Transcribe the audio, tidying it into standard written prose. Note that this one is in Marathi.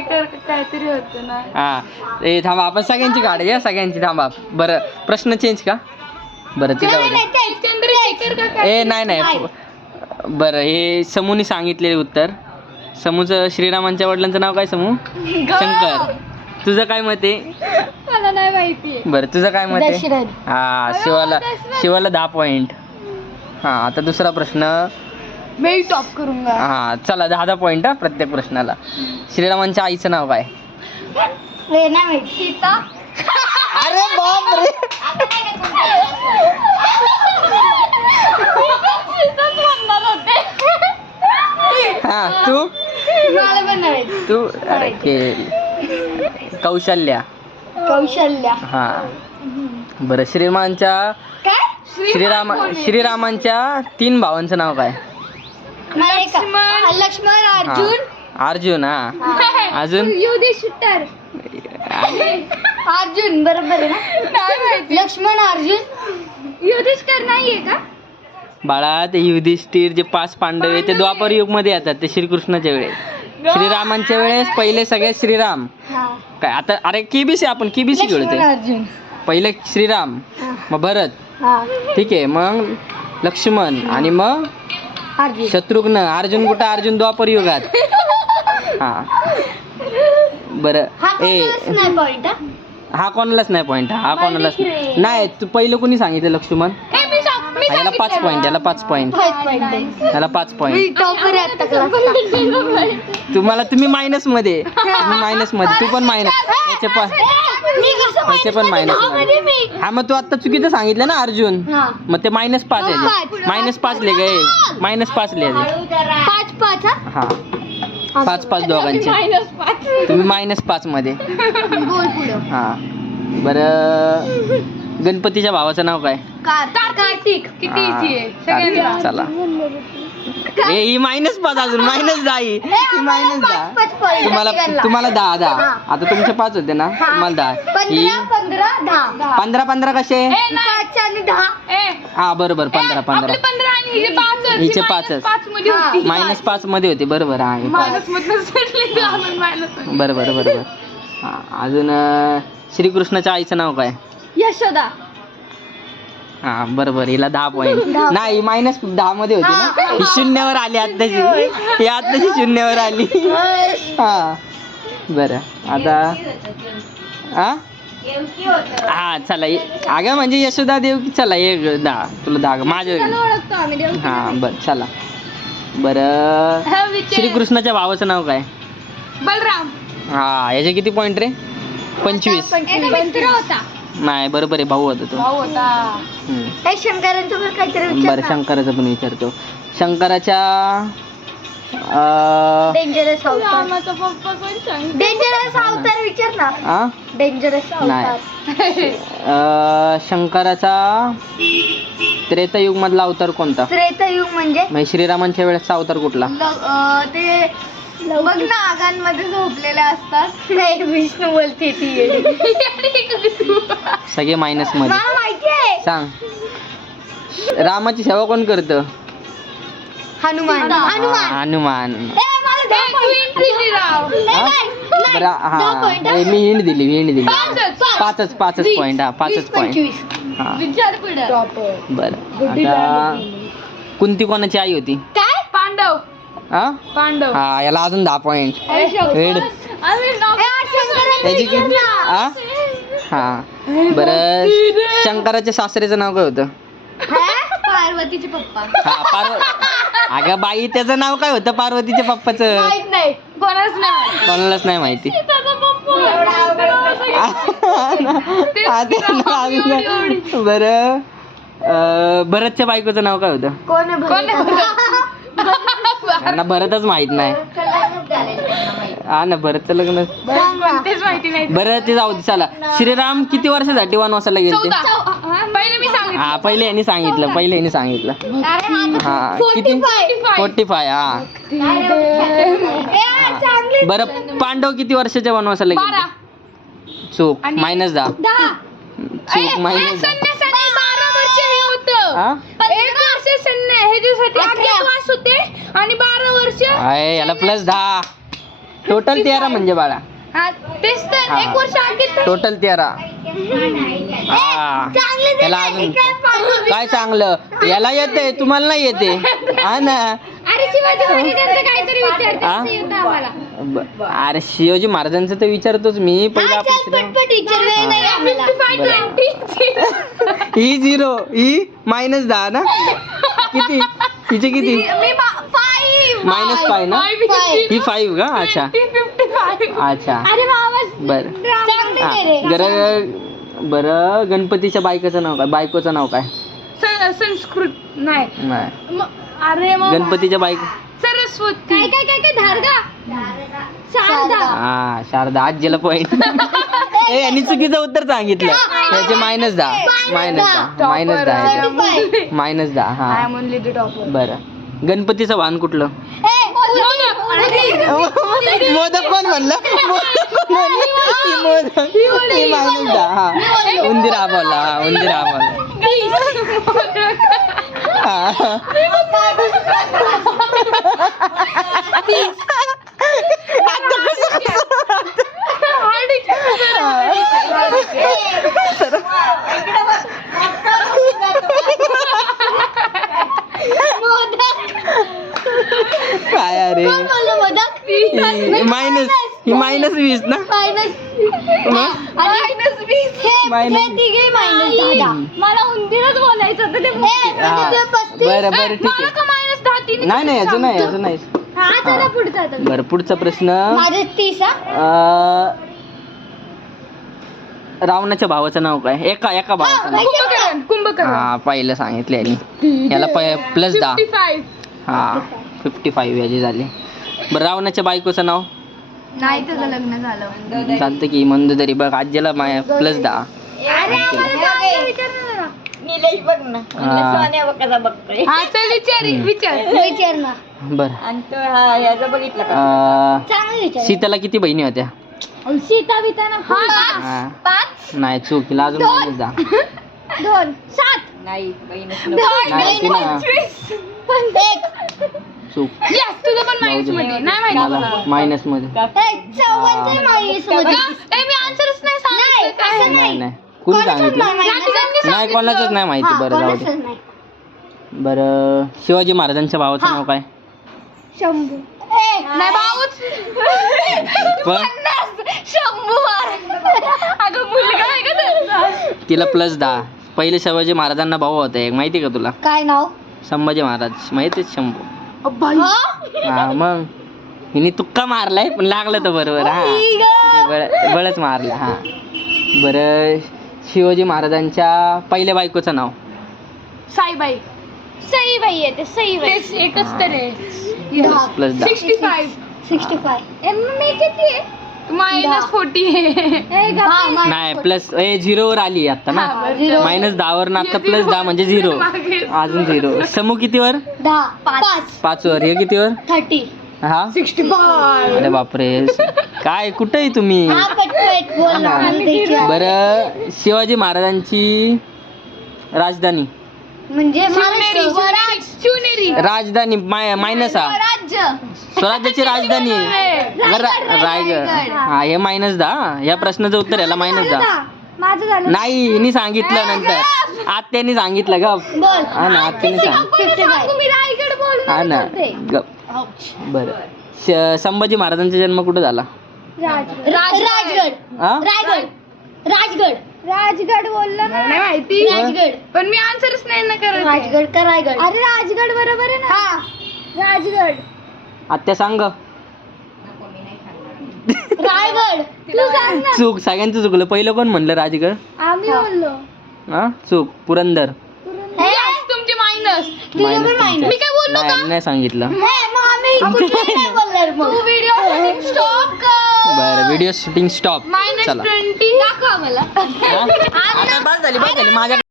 काहीतरी होतं ना. हा ए थांबा आपण सगळ्यांची काढूया सगळ्यांची थांबा. बरं प्रश्न चेंज का? बरं ते जाऊ दे. चंद्रशेखर का ए नाही बरं हे समूने सांगितलेले उत्तर. समूचं श्रीरामांच्या वडिलांचं नाव काय? समू शंकर. तुझं काय मत आहे? मला नाही माहिती. बरं तुझं काय मत आहे? हा शिवाला 10 पॉईंट. हा आता दुसरा प्रश्न. मी टॉप करूंगा. हा चला 10 पॉईंट हा प्रत्येक प्रश्नाला. श्रीरामांच्या आईचं नाव काय? नाही माहिती. सीता. अरे बाप रे. हा तू मला पण नाही माहिती. तू अरे कौशल्या. हा बरं श्रीरामांच्या श्रीरामांच्या 3 भावांचं नाव काय? लक्ष्मण अर्जुन. हा अजून युधिष्ठिर. अर्जुन बरोबर आहे ना? लक्ष्मण अर्जुन युधिष्ठिर नाहीये का? बाळा ते युधिष्ठिर जे 5 पांडव आहे ते द्वापर युग मध्ये येतात. ते श्रीकृष्णाच्या वेळेस. श्रीरामांच्या वेळेस पहिले सगळे श्रीराम. काय आता अरे केबीसी आपण केबीसी खेळतोय. पहिले श्रीराम मग भरत ठीक आहे मग लक्ष्मण आणि मग शत्रुघ्न. अर्जुन कुठं? अर्जुन द्वापर युगात. हा बरं हा कोणालाच नाही पॉईंट. हा कोणालाच नाही. तू पहिलं कोणी सांगितलं? लक्ष्मण. याला 5 पॉईंट. याला 5 पॉईंट. याला 5 पॉईंट. तुम्ही मायनस मध्ये. तू पण मायनस. याचे पण मायनस. हा मग तू आता चुकीचं सांगितलं ना अर्जुन. मग ते -5 आहे. -5 ले गए. -5 ले. 5 हा 5 दोघांचे. तुम्ही -5 मध्ये. हा बरं गणपतीच्या भावाचं नाव काय? कार्तिक. किती इझी आहे सगळ्यांना. चला ए ही -5 अजून -10. तुम्हाला 10. आता तुमचे 5 होते ना. तुम्हाला 10. 15 कसे? 5 आणि 10. हा बरोबर 15 हिचे 5च -5 मध्ये होते. बरोबर. हा बरोबर. हा अजून श्रीकृष्णाच्या आईचं नाव काय? यशोदा. हा बरोबर. हिला 10 पॉईंट. नाही -10 मध्ये होती ना. ही 0वर आली आत्ताची. ही आत्ताची 0वर आली. हा बरं आता हा चला अगं म्हणजे यशोदा देवकी. चला 10 तुला 10 माझ्या. हा बरं चला. बरं श्रीकृष्णाच्या भावाचं नाव काय? बलराम. हा याचे किती पॉईंट रे? 25. नाही बरोबर आहे. भाऊ होता तो. शंकरांचं पण काहीतरी. बरं शंकराचं पण विचारतो. शंकराच्या डेंजरस अवतार विचार ना. डेंजरस नाही. शंकराचा त्रेतायुग मधला अवतार कोणता? त्रेतायुग म्हणजे श्रीरामांच्या वेळेसचा अवतार कुठला? ते बघ ना आगांमध्ये झोपलेले असतात. नाही विष्णू बोलते ती. सगळे मायनस मध्ये. माहिती आहे. सांग. रामाची सेवा कोण करतं? हनुमान. मी हिंड दिली. 5च पॉईंट. हा 5च पॉईंट. हा बरं आता कुंती कोणाची आई होती? काय? पांडव. हा याला अजून 10 पॉईंट. त्याची किती? हा बरं शंकराच्या सासरेचं नाव काय होतं? पार्वतीचे पप्पा. हा अगं बाई त्याचं नाव काय होतं पार्वतीच्या पप्पाचं? कोणालाच नाही माहिती. बरं भरतच्या बायकोचं नाव काय होतं? त्यांना भरतच माहित नाही. हा ना भरतचं लग्न. बरं ते जाऊ दे. चला श्रीराम किती वर्षासाठी वनवासाला गेले? हा पहिले यांनी सांगितलं. हा किती? 45. हा बरं पांडव किती वर्षाच्या वनवासाला गेले? चूक -10. चूक -10. आणि 12 वर्ष याला +10. टोटल 13 म्हणजे बाळा. हा तेच तर हा. 1 वर्ष आगीत टोटल 13. हा त्याला अजून काय चांगलं याला येते तुम्हाला नाही येते हा ना. अरे शिवाजी महाराजांचं काहीतरी हा? विचारते येतं आम्हाला. अरे शिवाजी महाराजांचं तर विचारतोच मी पहिला टीचर वेळ नाही आम्हाला. ही 0 ही -10 ना. किती तिचे किती मी 5 -5 ना. ही 5 का. अच्छा अच्छा अरे बाबा बर. बरं गणपतीच्या बायकोचं नाव काय. संस्कृत नाही. नाही अरे गणपतीच्या बायको सरस्वती काय काय काय धारगा शारदा. हा शारदा. आजीला पॉइंट. ए यांनी चुकीचं उत्तर सांगितलं. त्याचे -10 -10 हा बरं. गणपतीचं वाहन कुठलं. मोदक कोण म्हणलं. मोदक -10 हा. उंदीर हा बोला. उंदीर हा बोला. काय अरे -20 ना. मला उंदीरच बोलायचं होतं ते. बरं बरं ठीक आहे. नाही अजून नाही. हा चला पुढचा आता. बरं पुढचा प्रश्न. माझे 30. रावणाच्या भावाचं नाव काय. एका भावाचं नाव. कुंभकर्ण. हा पहिलं सांगितले याला +10. हा 55 याची झाली. बरं रावणाच्या बायकोचं नाव. नाही त्याचं लग्न झालं. चालतं की मंदोदरी. बघ आजीला +10. निलेश बघ ना. सोन्या बघ कसा बघतोय. हा चल विचार ना. बरं आणि तो हा ह्याचा बघितला का. चांगलं विचार. सीताला किती बहिणी होत्या. सीता बिता ना. हा. 5 नाही चुकीला अजून -10. 2 7 नाही बहीणच नाही ती ना. 1 चूक. तुझं पण मायनस मध्ये नाही माहिती. मायनस मध्ये. मी आन्सरच नाही सांगितलं. नाही कुणी सांगितलं. नाही कोणाचंच नाही माहिती. बरं जाऊ दे. बरं शिवाजी महाराजांच्या भावाचं नाव काय. शंभू. नाही भाऊच. पण शंभू अगं मुलगा आहे का त्यांचा. तिला +10. पहिले शिवाजी महाराजांना भाऊ होता एक माहिती का तुला. काय नाव. संभाजी महाराज माहितीच शंभू. हा हा मग हिने तुक्का मारलाय पण लागलं तर बरोबर. हा तिने बळच मारला. हा बरं शिवाजी महाराजांच्या पहिल्या बायकोचं नाव. साईबाई. सईबाई येते सईबाई. एकच तर आहे. +10. 65 मी किती आहे. -40 नाही +0 वर आली आता ना. -10 वर ना आता +10 म्हणजे 0. अजून 0. समू कितीवर. 5 वर. हे कितीवर. 30 हा 65. अरे बापरे. काय कुठे आहे तुम्ही. बरं शिवाजी महाराजांची राजधानी. म्हणजे राजधानी -. स्वराज्याची राजधानी रायगड. हा हे -10. या प्रश्नाचं उत्तर याला -10. माझं झालं. नाही हिने सांगितलं नंतर. आत्याने सांगितलं ग. हा ना आत्याने सांगितलं. हा ना गप. बरं संभाजी महाराजांचा जन्म कुठे झाला. राजगड. हा राजगड बोलला ना. नाही माहिती. राजगड. पण मी आन्सरच नाही ना करत. राजगड का रायगड. अरे राजगड बरोबर आहे ना. हा राजगड. आत्या सांग. रायगड. तू सांग ना. चूक सगळ्यांचं चुकलं. पहिलं कोण म्हणलं राजगड. आम्ही बोललो. हा चूक पुरंदर. तुमची मायनस. मी काय बोललो का. नाही सांगितलं. तू व्हिडिओ स्टॉप कर. बरं व्हिडिओ शूटिंग स्टॉप. चला -20 दाखवा मला. आता बस झाली माझ्या